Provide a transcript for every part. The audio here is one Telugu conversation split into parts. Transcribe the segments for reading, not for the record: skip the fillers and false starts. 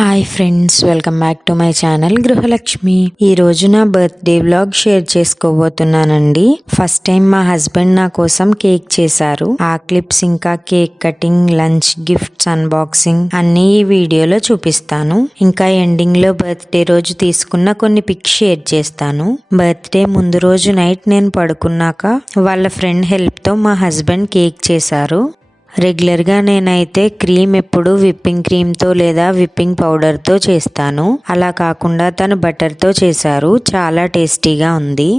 Hi friends, welcome back to my channel Gruhalakshmi. ఈ రోజు నా బర్త్డే వ్లాగ్ షేర్ చేసుకోబోతున్నానండి. ఫస్ట్ టైం మా హస్బెండ్ నా కోసం కేక్ చేశారు. ఆ క్లిప్స్ ఇంకా cake cutting, lunch, gifts unboxing అన్ని ఈ వీడియోలో చూపిస్తాను. ఇంకా ఎండింగ్ లో బర్త్డే రోజు తీసుకున్న కొన్ని పిక్స్ షేర్ చేస్తాను. బర్త్డే ముందు రోజు నైట్ నేను పడుకున్నాక వాళ్ళ ఫ్రెండ్ హెల్ప్ తో మా హస్బెండ్ కేక్ చేశారు. రెగ్యులర్గా నేనైతే క్రీమ్ ఎప్పుడు విప్పింగ్ క్రీమ్తో లేదా విప్పింగ్ పౌడర్తో చేస్తాను. అలా కాకుండా తను బటర్తో చేశారు. చాలా టేస్టీగా ఉంది.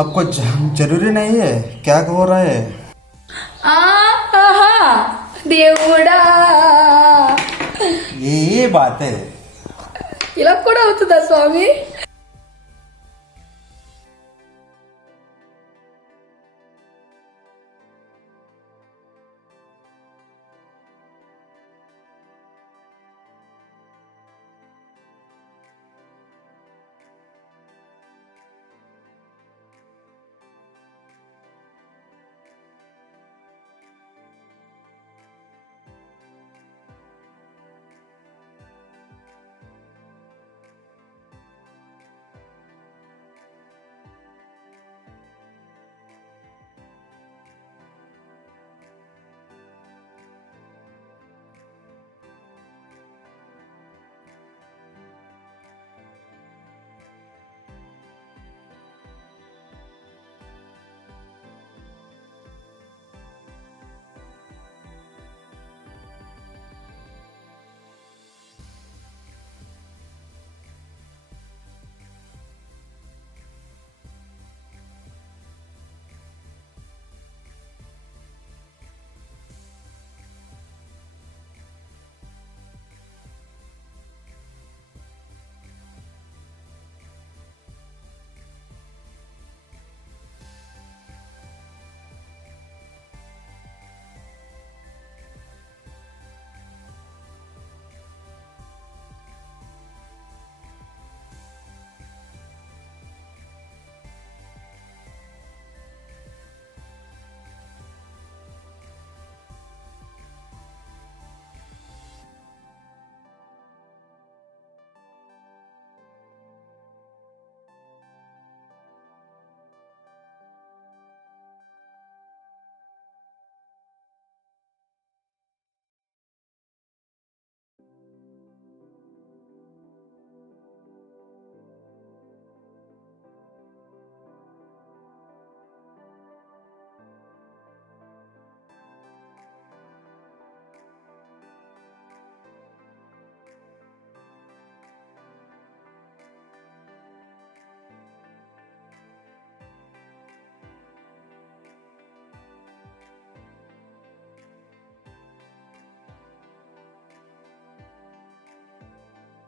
आपको जरूरी नहीं है क्या हो रहा है? దేవుడా ये बात है. ఇలా కూడా అవుతుందా స్వామి?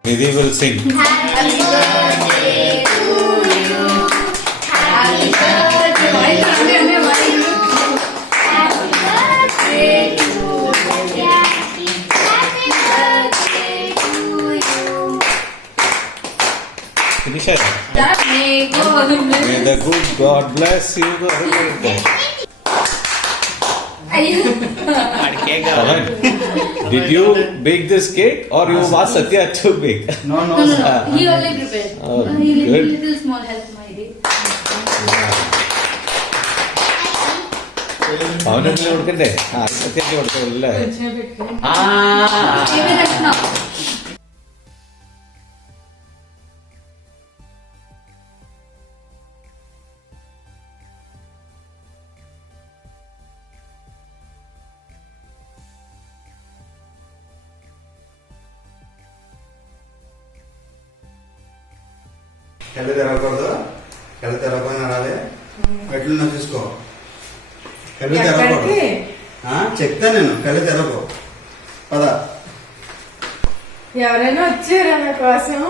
Nidhi will sing. Happy birthday to you. Happy birthday to you. Happy birthday to you. Happy birthday to you. Finish it. May May the good God bless you. Pawan, did you bake this cake or you asked Satya to bake? No, No. He only prepared. Oh, He good. little small help my day. പവനല്ലേ കൊടുക്കണ്ടേ? സത്യക്ക് കൊടുക്കല്ലേ? Give it a now. కళ్ళు తెరవకూడదు, కళ్ళు తెరవకుండా నడాలి. ఎట్లున్నా చూసుకో. కళ్ళు తెరవకూడదు. చెప్తా నేను, కళ్ళు తెరవకు. పద. ఎవరైనా వచ్చారా నా కోసం?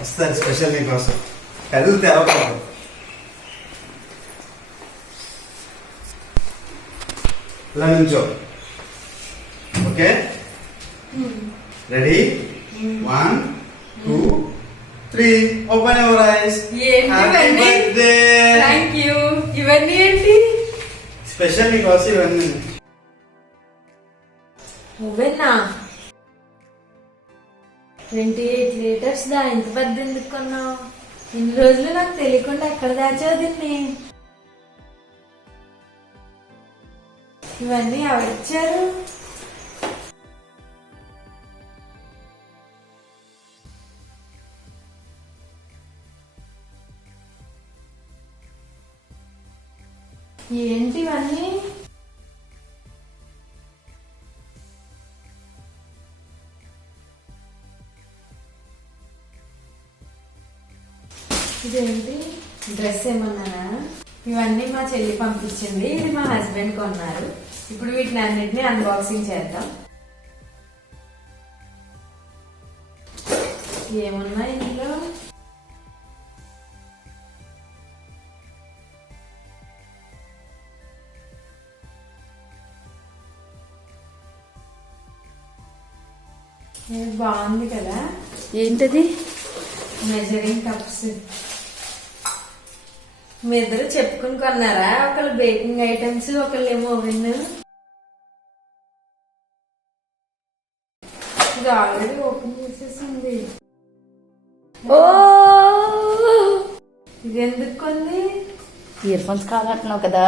వస్తారు స్పెషల్ నీకోసం. కళ్ళు తెరవకూడదు. ఇలా నుంచో. Okay, ready? 1 2 3. Open your eyes. Thank you. ఇవన్నీ ఏంటి? స్పెషల్ నీకోసం ఇవన్నీ. నువ్వేనా? 28 లీటర్స్ దా, ఇంత పెద్ద ఎందుకు కొన్నావు? ఇన్ని రోజులు నాకు తెలియకుండా ఎక్కడ దాచావు దీన్ని? ఇవన్నీ ఎవరిచ్చారు? ఏంటి ఇవన్నీ? ఇదేంటి? డ్రెస్ ఏమన్నారా? ఇవన్నీ మా చెల్లి పంపించింది, ఇది మా హస్బెండ్ కొన్నారు. ఇప్పుడు వీటిని అన్నిటిని అన్బాక్సింగ్ చేద్దాం. ఏమున్నాయి ఇందులో? బాగుంది కదా. ఏంటది? Measuring cups. మీ ఇద్దరు చెప్పుకుని కొన్నారా? ఒకళ్ళు బేకింగ్ ఐటమ్స్, ఒకళ్ళు ఏమో ఓవెన్. ఇది ఆల్రెడీ ఓపెన్ చేసేసింది. ఓ, ఇది ఎందుకు కొంది? ఇయర్ ఫోన్స్ కావాలంటున్నావు కదా.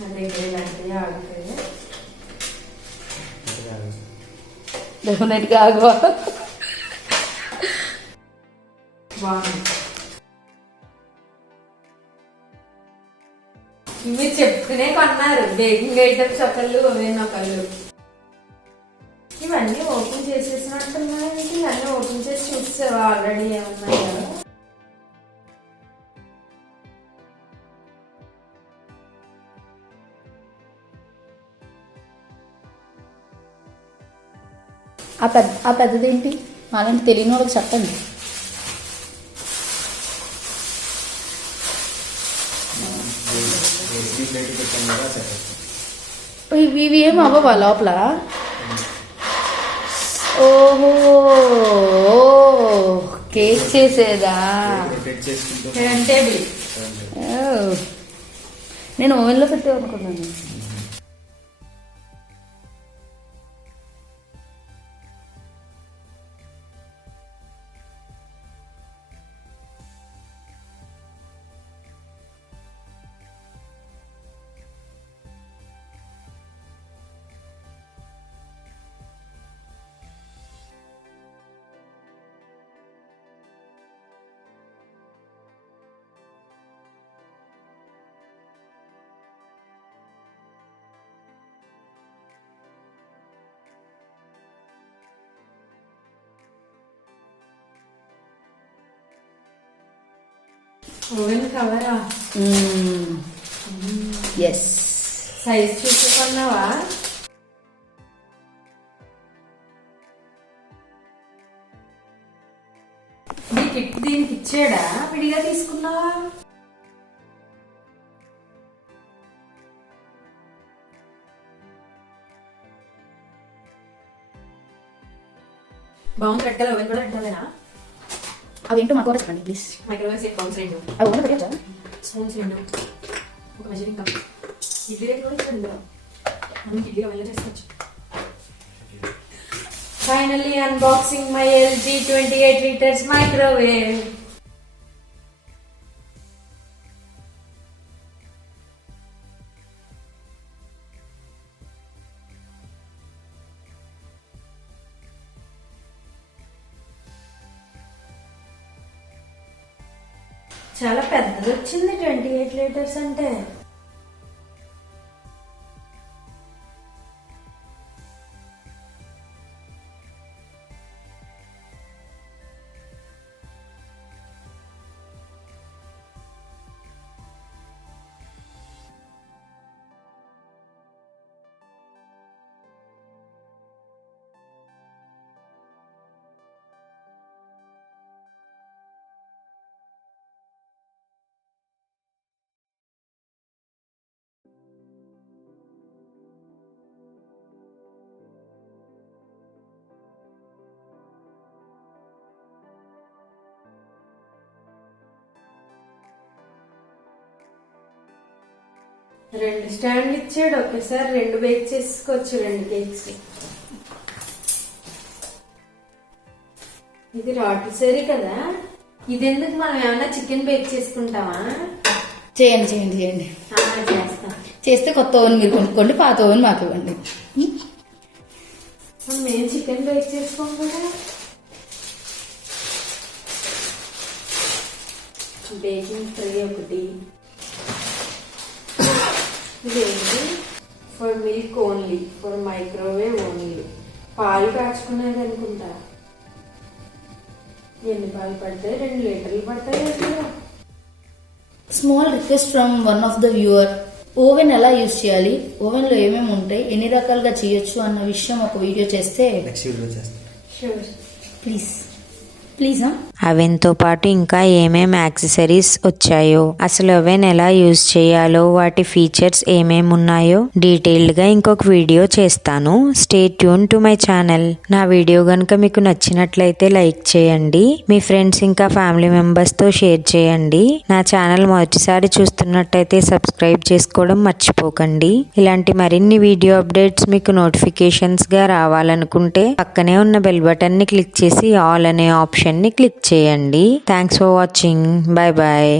నా దగ్గర ఇలాంటివి ఆగుతాయి. డెఫినెట్గా ఆగవా? బాగుంది. మీరు చెప్పుకునే కొన్నారు బేకింగ్ ఐటమ్స్ ఒకళ్ళు, ఓవెన్ ఒకళ్ళు. ఇవన్నీ ఓపెన్ చేసేసినట్టున్నాయి. ఇవన్నీ ఓపెన్ చేసి చూసావా ఆల్రెడీ ఏమన్నాయో? ఆ పెద్దదేంటి? అలాంటి తెలియని వాళ్ళకి చెప్పండి. ఇవి ఏం అవ్వవా లోపల? ఓహో, కేక్ చేసేదా? టేబుల్. నేను ఓవెన్లో పెట్టామనుకున్నాను. ఓవెన్ కవరా? ఎస్. సైజ్ చూసుకున్నావా? నీ కిట్ దీనికి ఇచ్చాడా? విడిగా తీసుకున్నావా? బాగుంది. పెట్టాలి ఓవెన్ కూడా పెట్టాలేనా? అవేంటో మాకు కూడా చెప్పండి ప్లీజ్. మైక్రోవేవ్ సేఫ్ బౌల్స్ 2, అవి ఓవెన్ పెట్టచ్చా? స్పూన్స్ 2, ఒక మెజరింగ్ కప్. ఇడ్లీ రేట్ కూడా ఇచ్చాడు ఇందులో. మనం ఇడ్లీ అవన్నీ చేసుకోవచ్చు. Finally unboxing my LG 28 liters microwave. చాలా పెద్దది వచ్చింది 28 liters అంటే. 2 స్టాండ్ ఇచ్చాడు, ఒకేసారి 2 బేక్ చేసుకోవచ్చు, 2 కేక్స్. ఇది రాటిసరీ కదా, ఇది ఎందుకు మనం ఏమైనా చికెన్ బేక్ చేసుకుంటామా? చేయండి చేస్తాం. చేస్తే కొత్త ఓవెన్ మీరు కొనుక్కోండి, పాత ఓవెన్ మాకు ఇవ్వండి. మేము చికెన్ బేక్ చేసుకోం కదా. బేకింగ్ ట్రే ఒకటి, ఇదేంటి for milk only, for microwave only. పాలు కాచుకునేది అనుకుంటా. ఎన్ని పాలు పడతాయి? 2 లీటర్లు పడతాయి అసలు. Small request from one of the viewer. Oven ఎలా యూజ్ చేయాలి, ఓవెన్ లో ఏమేమి ఉంటాయి, ఎన్ని రకాలుగా చేయొచ్చు అన్న విషయం ఒక వీడియో చేస్తే షూర్ ప్లీజ్. అవెన్ తో పాటు ఇంకా ఏమేం యాక్సెసరీస్ వచ్చాయో, అసలు అవెన్ ఎలా యూజ్ చేయాలో, వాటి ఫీచర్స్ ఏమేమి ఉన్నాయో డీటెయిల్డ్ గా ఇంకొక వీడియో చేస్తాను. Stay tune to my channel. నా వీడియో గనుక మీకు నచ్చినట్లయితే లైక్ చేయండి, మీ ఫ్రెండ్స్ ఇంకా ఫ్యామిలీ మెంబర్స్ తో షేర్ చేయండి. నా ఛానల్ మొదటిసారి చూస్తున్నట్టయితే సబ్స్క్రైబ్ చేసుకోవడం మర్చిపోకండి. ఇలాంటి మరిన్ని వీడియో అప్డేట్స్ మీకు నోటిఫికేషన్స్ గా రావాలనుకుంటే పక్కనే ఉన్న బెల్ బటన్ ని క్లిక్ చేసి ఆల్ అనే ఆప్షన్ ని క్లిక్ చేయండి. Thanks for watching. Bye bye.